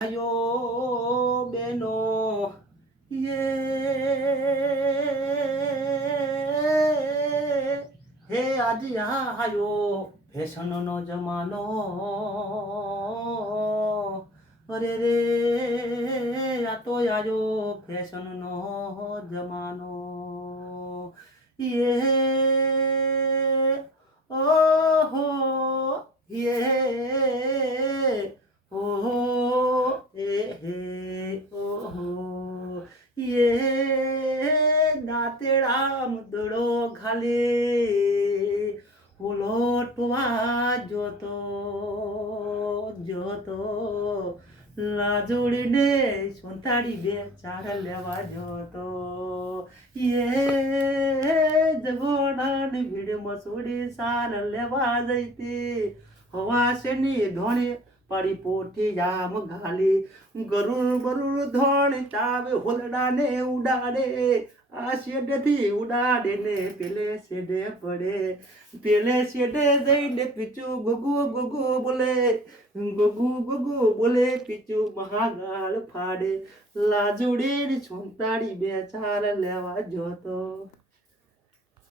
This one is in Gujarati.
ભાઈઓ બેનો હે આજે આયો ફેશનનો જમાનો અરે રે આ તો આયો ફેશનનો જમાનો ઓહો ઓહો દાંતેડા મુદડો ખાલે ઉલોટવા જોતો લાજોડીને સોંતાડી બે ચાર લેવા જોતો જગોડાની ભીડ મસોડી સાર લેવા જઈતી હવા શેની ધોણે પાડી પોઠી જામ ઘાલી ગરુડ બરુડ ધોણ ચાવે હોલડાને ઉડાડે આ શેડેથી ઉડાડે ને પેલે શેડે પડે પેલે શેડે જઈને પીચું ગુગુ ગુગુ બોલે ગુગુ ગુગુ બોલે પીચું મહાગાળ ફાડે લાજુડી છોંતાડી બે ચાર લેવા જોતો